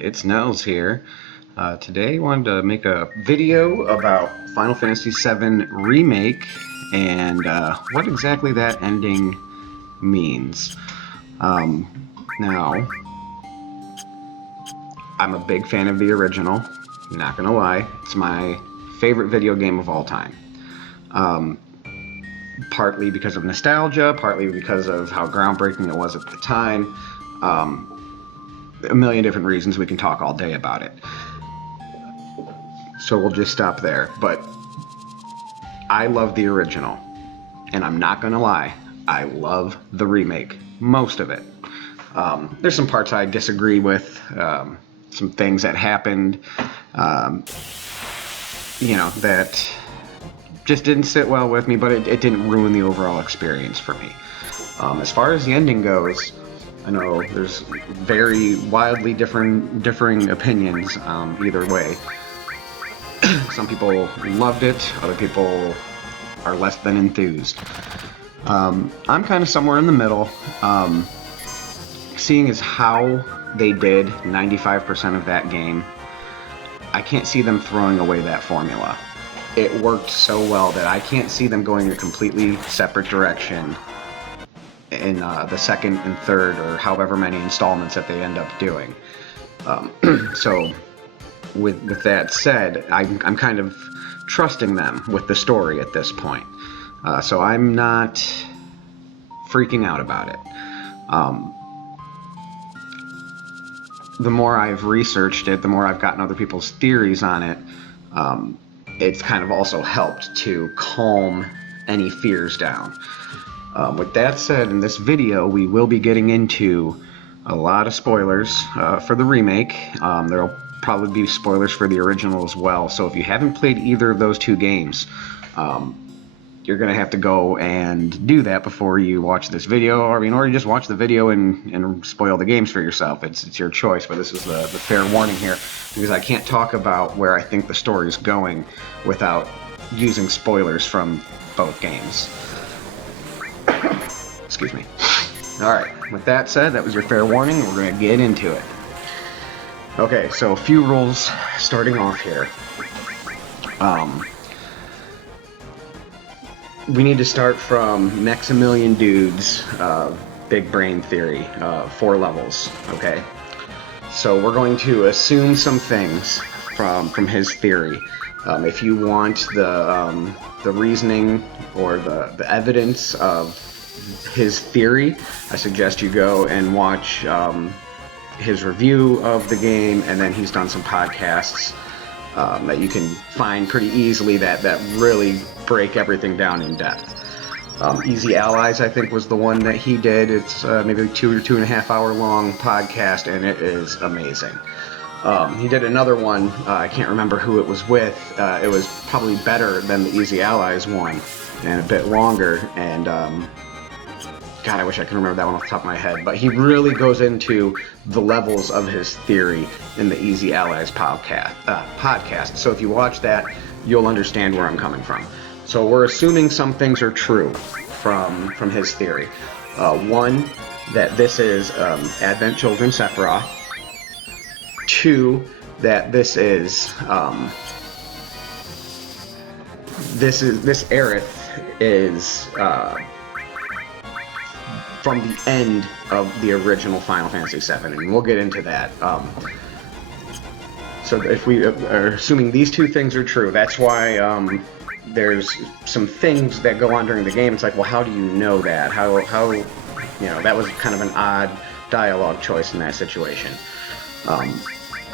it's Nells here. Today I wanted to make a video about Final Fantasy VII Remake and what exactly that ending means. Now, I'm a big fan of the original, not gonna lie. It's my favorite video game of all time. Partly because of nostalgia, partly because of how groundbreaking it was at the time. A million different reasons. We can talk all day about it. So we'll just stop there. But I love the original. And I'm not gonna lie, I love the remake. Most of it. There's some parts I disagree with, some things that happened, that just didn't sit well with me, but it didn't ruin the overall experience for me. As far as the ending goes, I know there's very wildly differing opinions either way. Some people loved it, other people are less than enthused. I'm kind of somewhere in the middle. Seeing as how they did 95% of that game, I can't see them throwing away that formula. It worked so well that I can't see them going a completely separate direction in the second and third, or however many installments that they end up doing. So with that said, I'm kind of trusting them with the story at this point. So I'm not freaking out about it. The more I've researched it, the more I've gotten other people's theories on it, it's kind of also helped to calm any fears down. With that said, in this video, we will be getting into a lot of spoilers for the remake. There will probably be spoilers for the original as well, so if you haven't played either of those two games, you're going to have to go and do that before you watch this video, or you just watch the video and spoil the games for yourself. It's your choice, but this is the fair warning here, because I can't talk about where I think the story is going without using spoilers from both games. Excuse me. Alright, with that said, that was your fair warning. We're going to get into it. Okay, so a few rules starting off here. We need to start from Maximilian Dude's big brain theory, 4 levels, okay? So we're going to assume some things from his theory. If you want the reasoning or the evidence of his theory, I suggest you go and watch his review of the game, and then he's done some podcasts that you can find pretty easily that really break everything down in depth. Easy Allies, I think, was the one that he did. It's maybe 2 or 2.5 hour long podcast, and it is amazing. He did another one, I can't remember who it was with. It was probably better than the Easy Allies one, and a bit longer, and God, I wish I could remember that one off the top of my head, but he really goes into the levels of his theory in the Easy Allies podcast. So if you watch that, you'll understand where I'm coming from. So we're assuming some things are true from his theory. One, that this is Advent Children Sephiroth. 2, that this Aerith is from the end of the original Final Fantasy VII, and we'll get into that. So if we are assuming these 2 things are true, that's why there's some things that go on during the game. It's like, well, how do you know that? How that was kind of an odd dialogue choice in that situation.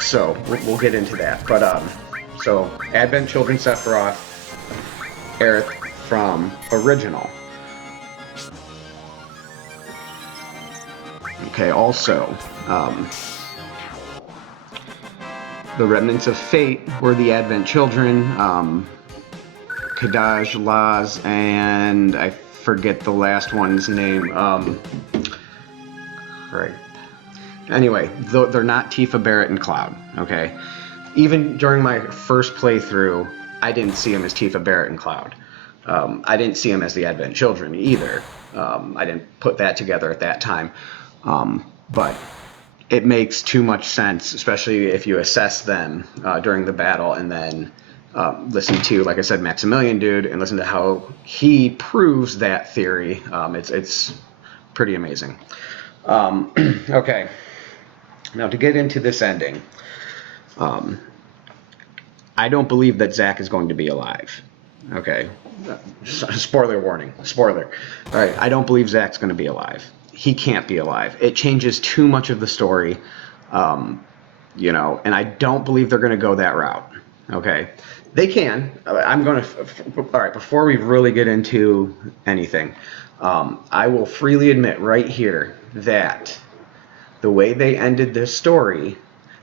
So we'll get into that. But so Advent Children Sephiroth, Aerith from original. Okay, also, the Remnants of Fate were the Advent Children, Kadaj, Laz, and I forget the last one's name. Right. Anyway, they're not Tifa, Barrett, and Cloud, okay? Even during my first playthrough, I didn't see them as Tifa, Barrett, and Cloud. I didn't see them as the Advent Children either. I didn't put that together at that time. But it makes too much sense, especially if you assess them during the battle and then listen to, like I said, Maximilian Dude, and listen to how he proves that theory. It's pretty amazing. Okay, now to get into this ending, I don't believe that Zack is going to be alive. Okay, spoiler warning. Spoiler. All right, I don't believe Zack's going to be alive. He can't be alive. It changes too much of the story, you know, and I don't believe they're going to go that route. Okay, they can. I'm going to. All right, before we really get into anything, I will freely admit right here that the way they ended this story,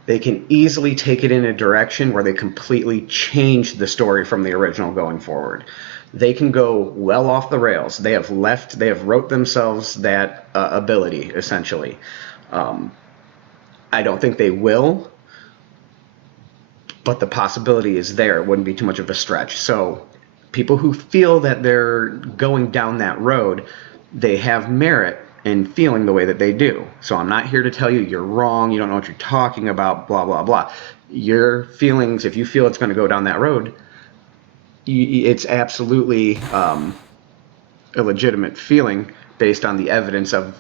they can easily take it in a direction where they completely change the story from the original going forward. They can go well off the rails. They have wrote themselves that ability, essentially. I don't think they will, but the possibility is there. It wouldn't be too much of a stretch. So people who feel that they're going down that road, they have merit in feeling the way that they do. So I'm not here to tell you you're wrong, you don't know what you're talking about, blah, blah, blah. Your feelings, if you feel it's going to go down that road, it's absolutely a legitimate feeling based on the evidence of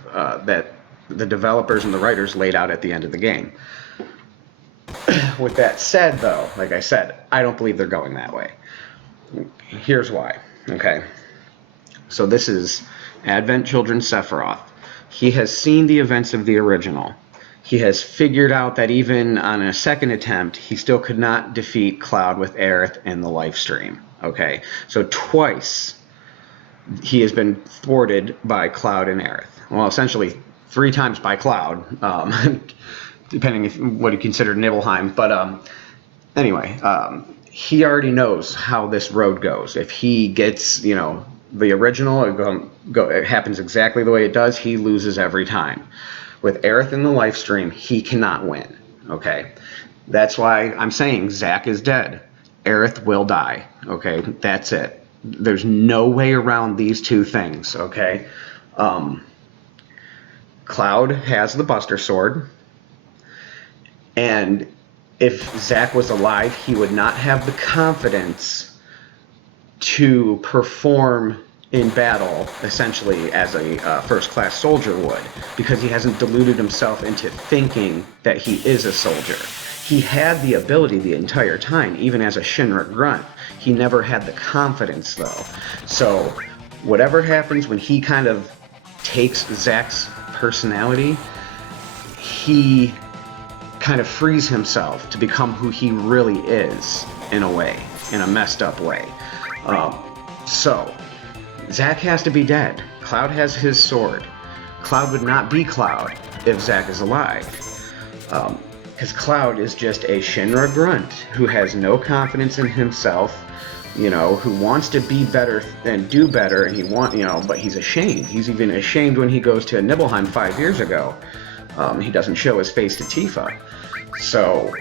that the developers and the writers laid out at the end of the game. With that said, though, like I said, I don't believe they're going that way. Here's why. Okay. So this is Advent Children Sephiroth. He has seen the events of the original. He has figured out that even on a second attempt, he still could not defeat Cloud with Aerith in the life stream. Okay. So twice he has been thwarted by Cloud and Aerith. Well, essentially 3 times by Cloud. Depending if what you consider Nibelheim. But anyway, he already knows how this road goes. If he gets, you know, the original, it happens exactly the way it does, he loses every time. With Aerith in the live stream, he cannot win. Okay? That's why I'm saying Zack is dead. Aerith will die. Okay? That's it. There's no way around these two things. Okay? Cloud has the Buster Sword. And if Zack was alive, he would not have the confidence to perform in battle, essentially, as a first-class soldier would, because he hasn't deluded himself into thinking that he is a soldier. He had the ability the entire time, even as a Shinra grunt. He never had the confidence, though. So, whatever happens when he kind of takes Zack's personality, he kind of frees himself to become who he really is, in a way, in a messed up way. So, Zack has to be dead. Cloud has his sword. Cloud would not be Cloud if Zack is alive. Because Cloud is just a Shinra grunt who has no confidence in himself, you know, who wants to be better and do better, and but he's ashamed. He's even ashamed when he goes to Nibelheim 5 years ago. He doesn't show his face to Tifa. So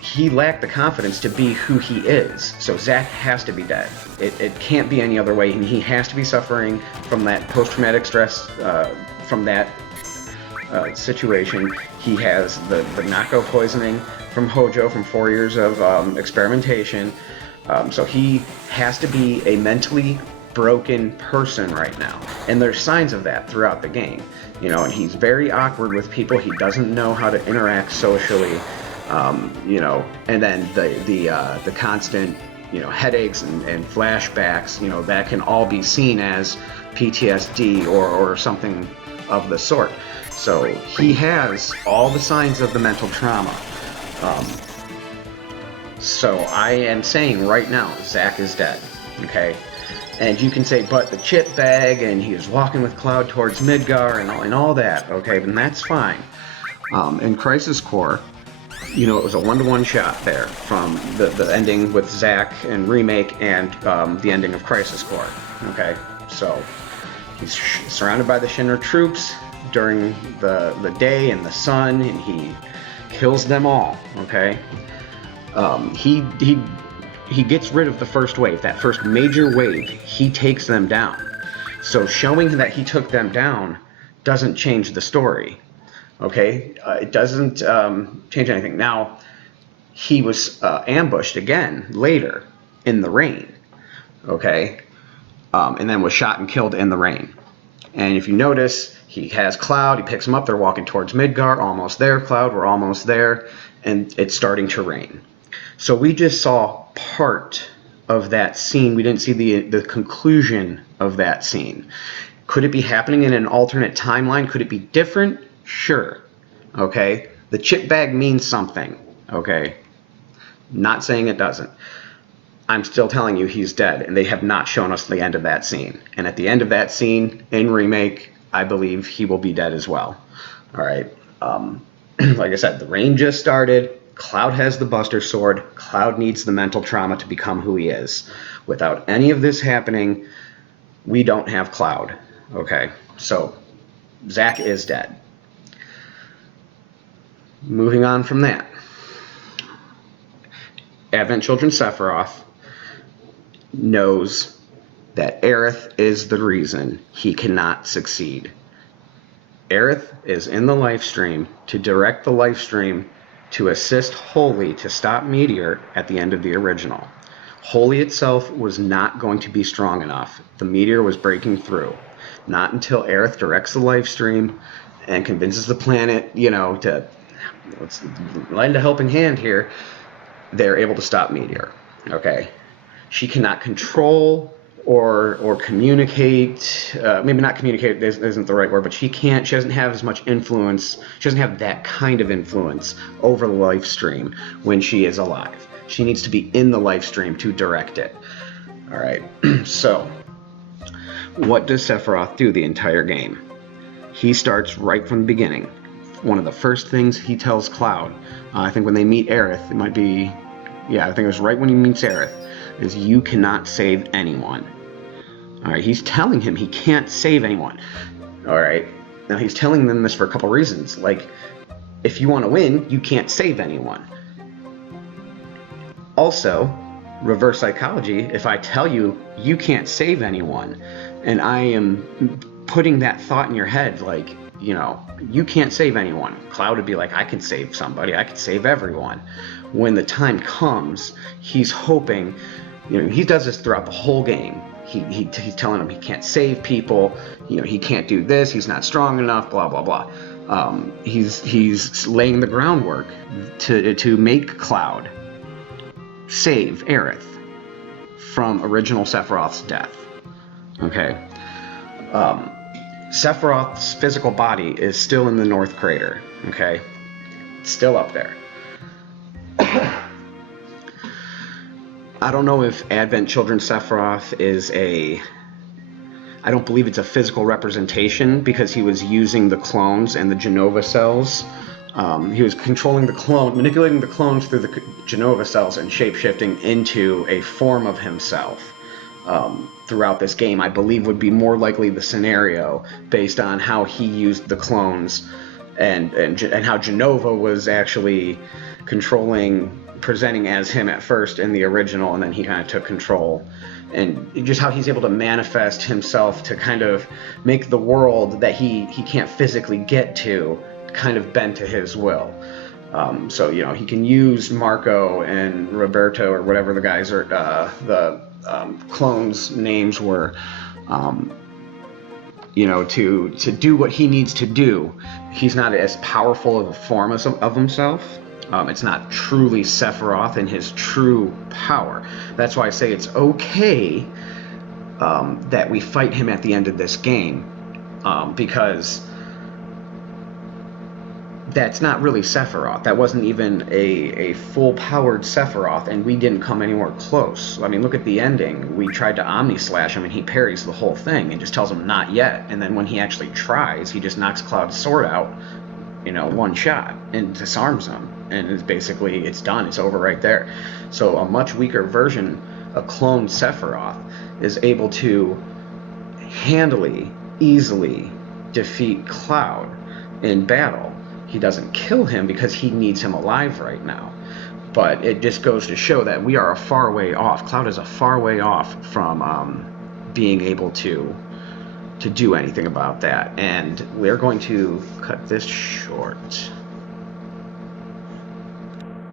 he lacked the confidence to be who he is. So Zack has to be dead. It can't be any other way, and he has to be suffering from that post-traumatic stress from that situation. He has the Nako poisoning from Hojo from 4 years of experimentation. So he has to be a mentally broken person right now, and there's signs of that throughout the game. You know, and he's very awkward with people. He doesn't know how to interact socially. You know, and then the constant, you know, headaches and flashbacks. You know, that can all be seen as PTSD or something of the sort. So he has all the signs of the mental trauma. So I am saying right now, Zack is dead. Okay. And you can say, but the chip bag, and he was walking with Cloud towards Midgar, and all that, okay, then that's fine. In Crisis Core, you know, it was a 1-to-1 shot there from the ending with Zack and Remake and the ending of Crisis Core, okay? So, he's surrounded by the Shinra troops during the day and the sun, and he kills them all, okay? He gets rid of the first wave, that first major wave. He takes them down. So showing that he took them down doesn't change the story. Okay, it doesn't change anything. Now, he was ambushed again later in the rain, okay, and then was shot and killed in the rain. And if you notice, he has Cloud, he picks him up, they're walking towards Midgar, almost there, Cloud, we're almost there, and it's starting to rain. So we just saw part of that scene. We didn't see the conclusion of that scene. Could it be happening in an alternate timeline? Could it be different? Sure. Okay? The chip bag means something. Okay? Not saying it doesn't. I'm still telling you he's dead, and they have not shown us the end of that scene. And at the end of that scene, in Remake, I believe he will be dead as well. Alright? Like I said, the rain just started. Cloud has the Buster Sword. Cloud needs the mental trauma to become who he is. Without any of this happening, we don't have Cloud. Okay? So, Zack is dead. Moving on from that. Advent Children Sephiroth knows that Aerith is the reason he cannot succeed. Aerith is in the life stream to direct the life stream to assist Holy to stop Meteor at the end of the original. Holy itself was not going to be strong enough. The Meteor was breaking through. Not until Aerith directs the life stream and convinces the planet, to lend a helping hand here, they're able to stop Meteor. Okay? She cannot control or communicate, maybe not communicate isn't the right word, but she doesn't have as much influence, she doesn't have that kind of influence over the life stream when she is alive. She needs to be in the life stream to direct it. Alright, so, what does Sephiroth do the entire game? He starts right from the beginning. One of the first things he tells Cloud, I think when they meet Aerith, it might be, I think it was right when he meets Aerith, is you cannot save anyone. Alright, he's telling him he can't save anyone. Alright, now he's telling them this for a couple reasons. Like, if you want to win, you can't save anyone. Also, reverse psychology, if I tell you you can't save anyone, and I am putting that thought in your head, like, you can't save anyone. Cloud would be like, I can save somebody, I can save everyone. When the time comes, he's hoping, he does this throughout the whole game. He's telling him he can't save people, he can't do this, he's not strong enough, blah, blah, blah. He's laying the groundwork to make Cloud save Aerith from original Sephiroth's death. Okay? Sephiroth's physical body is still in the North Crater. Okay? It's still up there. I don't know if Advent Children Sephiroth is I don't believe it's a physical representation because he was using the clones and the Genova cells. He was controlling manipulating the clones through the Genova cells and shape-shifting into a form of himself. Throughout this game, I believe would be more likely the scenario based on how he used the clones and how Genova was actually presenting as him at first in the original, and then he kind of took control. And just how he's able to manifest himself to kind of make the world that he can't physically get to kind of bend to his will. So, he can use Marco and Roberto, or whatever the guys are, the clones' names were, to do what he needs to do. He's not as powerful of a form of himself. It's not truly Sephiroth in his true power. That's why I say it's okay that we fight him at the end of this game, because that's not really Sephiroth. That wasn't even a full-powered Sephiroth, and we didn't come anywhere close. I mean, look at the ending. We tried to Omni-Slash him, and he parries the whole thing and just tells him not yet. And then when he actually tries, he just knocks Cloud's sword out, one shot, and disarms him. And it's done. It's over right there. So a much weaker version, a clone Sephiroth, is able to handily, easily defeat Cloud in battle. He doesn't kill him because he needs him alive right now. But it just goes to show that we are a far way off. Cloud is a far way off from being able to to do anything about that. And we're going to cut this short.